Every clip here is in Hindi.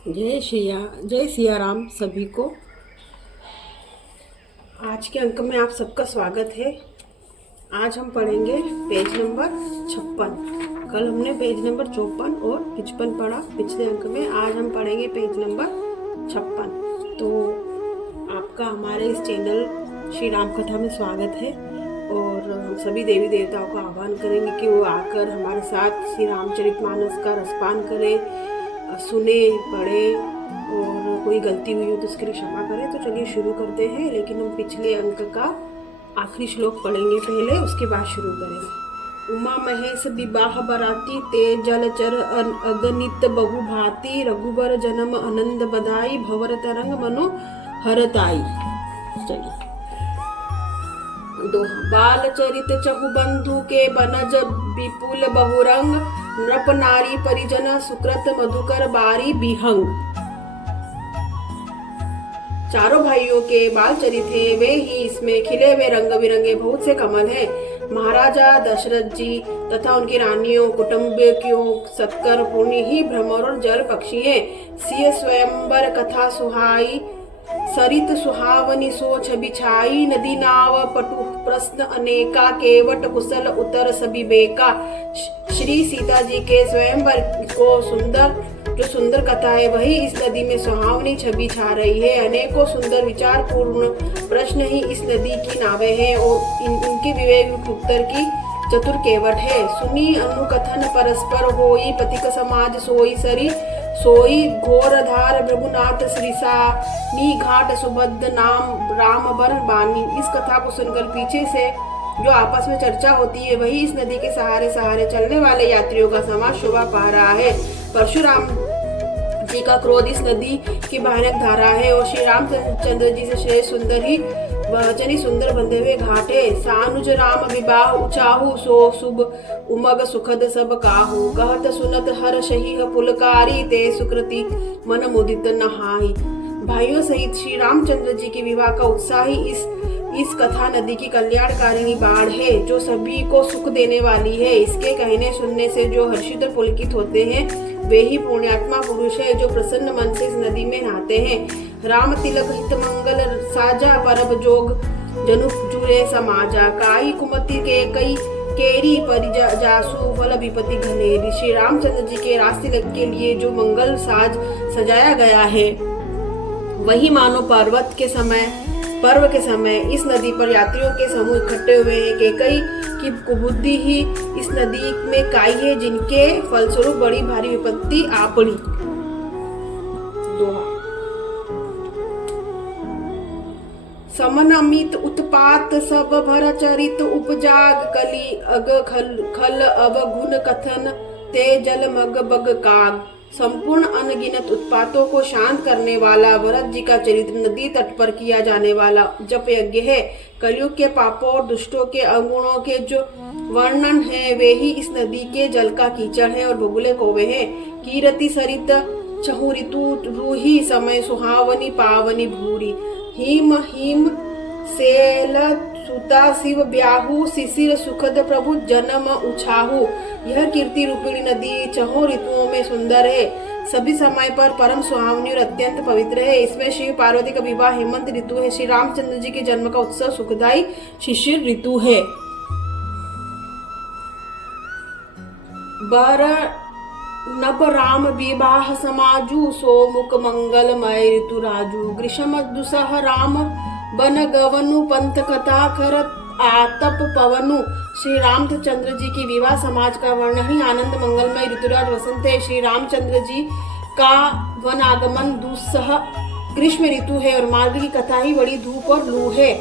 जय सिया राम सभी को। आज के अंक में आप सबका स्वागत है। आज हम पढ़ेंगे पेज नंबर 56। कल हमने पेज नंबर 54 और 55 पढ़ा पिछले अंक में। आज हम पढ़ेंगे पेज नंबर 56। तो आपका हमारे इस चैनल श्री राम कथा में स्वागत है और हम सभी देवी देवताओं का आह्वान करेंगे कि वो आकर हमारे साथ श्री रामचरितमानस का रसपान करें, सुने, पढ़े और कोई गलती हुई हो तो उसके लिए क्षमा करें। तो चलिए शुरू करते हैं, लेकिन हम पिछले अंक का आखिरी श्लोक पढ़ेंगे पहले, उसके बाद शुरू करेंगे। उमा महेश विवाह बराती ते जलचर अगणित बहु भांति रघुबर जन्म आनंद बधाई भवर तरंग मनो हरताई। चलिए बाल चरित चहु बंधु के बनज विपुल बहुरंग नृप नारी परिजन सुकृत मधुकर बारी बिहंग। चारों भाइयों के बाल चरित है, वे ही इसमें खिले हुए रंग बिरंगे बहुत से कमल हैं। महाराजा दशरथ जी तथा उनकी रानियों कुटुंबियों सत्कर पुण्य ही भ्रमर और जल पक्षी हैं। सिय स्वयंवर कथा सुहाई सरित सुहावनी सोच बिछाई नदी नाव पटु प्रश्न अनेका केवट कुशल उतर सभी बेका। श्री सीता जी के स्वयंवर को जो सुंदर कथा है वही इस नदी में सुहावनी छवि छा रही है। अनेकों सुंदर विचार पूर्ण प्रश्न ही इस नदी की नावें हैं और इनके विवेक उत्तर की चतुर केवट है। सुनी अनुकथन परस्पर होई पथिक समाज सोई सरी सोई घोरधार प्रभुनाथ श्रीसा नी घाट सुबद्ध नाम राम बर बानी। इस कथा को सुनकर पीछे से जो आपस में चर्चा होती है वही इस नदी के सहारे सहारे चलने वाले यात्रियों का समाज शोभा पा रहा है। परशुराम जी का क्रोध इस नदी की भयानक धारा है और श्री रामचंद्र जी से श्रेष्ठ सुंदर ही वचनी सुंदर बंधे हुए घाटे। सानुज राम विवाह उचाहु सो शुभ उमग सुखद सब काहू कहत सुनत हर शही पुलकारी ते सुकृति मन मुदित नहाई। भाइयों सहित श्री रामचंद्र जी के विवाह का उत्साह ही इस कथा नदी की कल्याणकारिणी बाढ़ है जो सभी को सुख देने वाली है। इसके कहने सुनने से जो हर्षित और पुलकित होते हैं वे ही पुण्यात्मा पुरुष है जो प्रसन्न मन से इस नदी में नहाते हैं। राम तिलक हित मंगल साजा परब जोग जनु जुरे समाजा काई कुमति के कई केरी परिजा जासु फल विपति घनेरी। श्री रामचंद्र जी के रास तिलक के लिए जो मंगल साज सजाया गया है वही मानो पर्व के समय इस नदी पर यात्रियों के समूह इकट्ठे हुए हैं। केकई की कुबुद्धि ही इस नदी में काई है जिनके फलस्वरूप बड़ी भारी विपत्ति आ पड़ी। दोहा समन अमित उत्पात सब भर चरित उपजाग कली अग खल अब गुण कथन ते जल मग बग काग। संपूर्ण अनगिनत उत्पातों को शांत करने वाला भरत जी का चरित्र नदी तट पर किया जाने वाला जप यज्ञ है। कलयुग के पापों और दुष्टों के अवगुणों के जो वर्णन है वे ही इस नदी के जल का कीचड़ है और बगुले कौवे हैं। कीरति सरित चहु ऋतु रूही समय सुहावनी पावनी भूरी हिम हिम सेल सुता शिव ब्याहु शिशिर सुखद प्रभु जन्म उछाहु। यह कीर्ति रूपिणी नदी चहों ऋतुओं में सुंदर है, सभी समय पर परम सुहावनी और अत्यंत पवित्र है। इसमें शिव पार्वती का विवाह हेमंत ऋतु है। श्री रामचंद्र जी के जन्म का उत्सव सुखदायी शिशिर ऋतु है। बर नब राम विवाह समाजु सोमुख मंगलमय ऋतु राजू। ग्रीष्म दुसह राम बन गवनु पंथ कथा करत आतप पवनु। श्री रामचंद्र जी की विवाह समाज का वर्णन ही आनंद मंगलमय ऋतुराज वसंत है। श्री रामचंद्र जी का वन आगमन दुस्सह ग्रीष्म ऋतु है और मार्ग की कथा ही बड़ी धूप और लू है।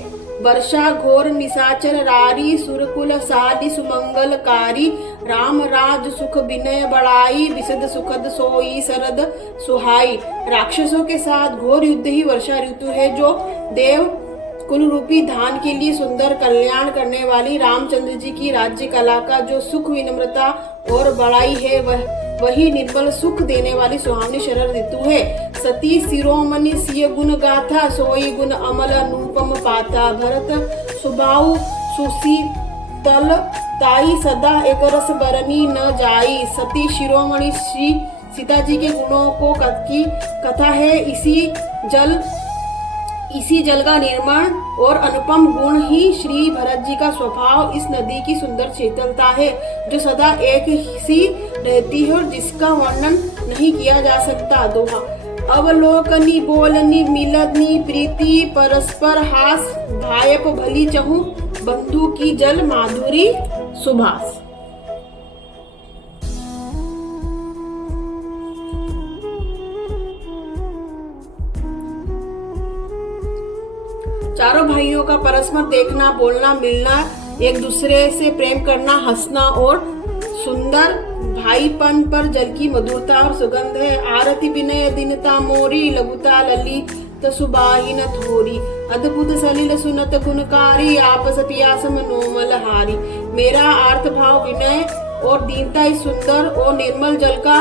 वर्षा घोर निशाचर रारी सुरकुल साली सुमंगलकारी राम राज सुख विनय बड़ाई विशद सुखद सोई सरद सुहाई। राक्षसों के साथ घोर युद्ध ही वर्षा ऋतु है जो देव कुल रूपी धान के लिए सुंदर कल्याण करने वाली रामचंद्र जी की राज्य कला का जो सुख विनम्रता और बड़ाई है वही निर्बल सुख देने वाली सुहावनी शरद ऋतु है। सती शिरोमणि सिय गुण गाथा सोई गुण अमल अनुपम पाता भरत सुबाहु सुशीतल ताई सदा एक रस बरनी न जाई। सती शिरोमणि श्री सीता जी के गुणों को की कथा है। इसी जल का निर्मल और अनुपम गुण ही श्री भरत जी का स्वभाव, इस नदी की सुंदर शीतलता है जो सदा एक सी रहती है और जिसका वर्णन नहीं किया जा सकता। दोहा। अवलोकनी बोलनी मिलनी प्रीति परस्पर हास, भायप भली चहु बंधु की जल माधुरी सुभाष। चारों भाइयों का परस्पर देखना, बोलना, मिलना, एक दूसरे से प्रेम करना, हंसना और सुंदर भाईपन पर जल की मधुरता और सुगंध है। आरती विनय दीनता मोरी, लघुता ललित सुबाहिन थोरी, अद्भुत सलिल सुनत गुणकारी, आपस पियास मनोमल हारी। मेरा अर्थ भाव विनय और दीनता इस सुंदर और निर्मल जल का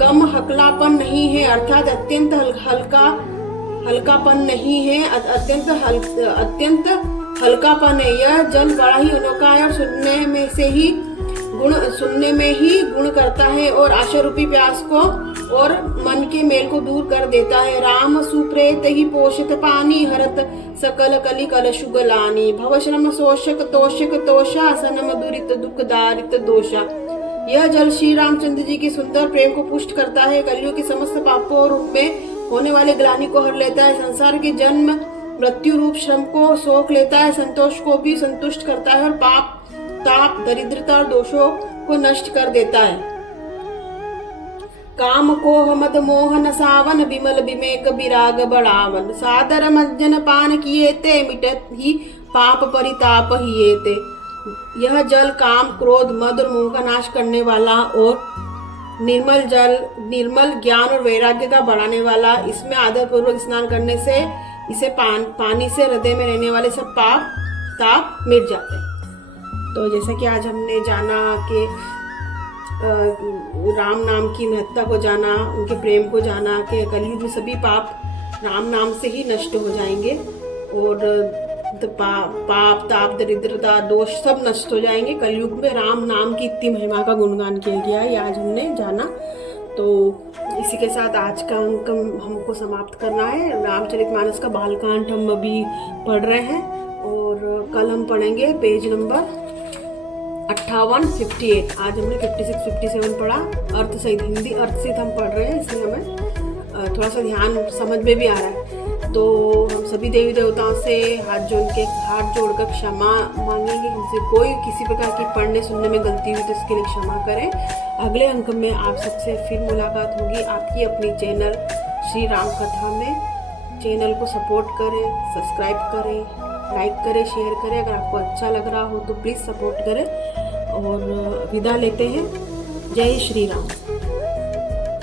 कम हकलापन नहीं है, अर्थात अत्यंत हल्कापन नहीं है, अत्यंत हल्कापन है। यह जल बड़ा ही अनोखा है और सुनने में ही गुण करता है और आशा रूपी प्यास को और मन के मेल को दूर कर देता है। राम सुप्रेत ही पोषित पानी, हरत सकल कलि कलशुगलानी, भवश्रम शोषक तोषक तोषा, सनम दुरित दुख दारित दोषा। यह जल श्री रामचंद्र जी के सुंदर प्रेम को पुष्ट करता है, कलियुग के समस्त पापों और उनमें होने वाले ग्लानि को हर लेता है, संसार के जन्म मृत्यु रूप श्रम को सोख लेता है, संतोष को भी संतुष्ट करता है और पाप ताप दरिद्रता और दोषों को नष्ट कर देता है। काम कोह मद मोहन सावन, विमल विमेक विराग बढ़ावन, सादर मज्जन पान किए ते, मिटत ही पाप परिताप हिए ते। यह जल काम क्रोध मद और मोह का नाश करने वाला और निर्मल ज्ञान और वैराग्य का बढ़ाने वाला। इसमें आदर पूर्वक स्नान करने से इसे पानी से हृदय में रहने वाले सब पाप ताप मिट जाते हैं। तो जैसा कि आज हमने जाना कि राम नाम की महत्ता को जाना, उनके प्रेम को जाना कि कलयुग में सभी पाप राम नाम से ही नष्ट हो जाएंगे और पाप ताप दरिद्रता दोष सब नष्ट हो जाएंगे। कलयुग में राम नाम की इतनी महिमा का गुणगान किया गया है, ये आज हमने जाना। तो इसी के साथ आज का अंक हमको समाप्त करना है। रामचरितमानस का बालकांड हम अभी पढ़ रहे हैं और कल हम पढ़ेंगे पेज नंबर 58-58। आज हमने 56-57 पढ़ा, अर्थ सहित हिंदी अर्थ सहित हम पढ़ रहे हैं, इसलिए हमें थोड़ा सा ध्यान समझ में भी आ रहा है। तो हम सभी देवी देवताओं से हाथ जोड़कर क्षमा मांगेंगे, हमसे कोई किसी प्रकार की पढ़ने सुनने में गलती हुई तो इसके लिए क्षमा करें। अगले अंक में आप सबसे फिर मुलाकात होगी आपकी अपनी चैनल श्री राम कथा में। चैनल को सपोर्ट करें, सब्सक्राइब करें, लाइक करें, शेयर करें। अगर आपको अच्छा लग रहा हो तो प्लीज़ सपोर्ट करें और विदा लेते हैं। जय श्री राम।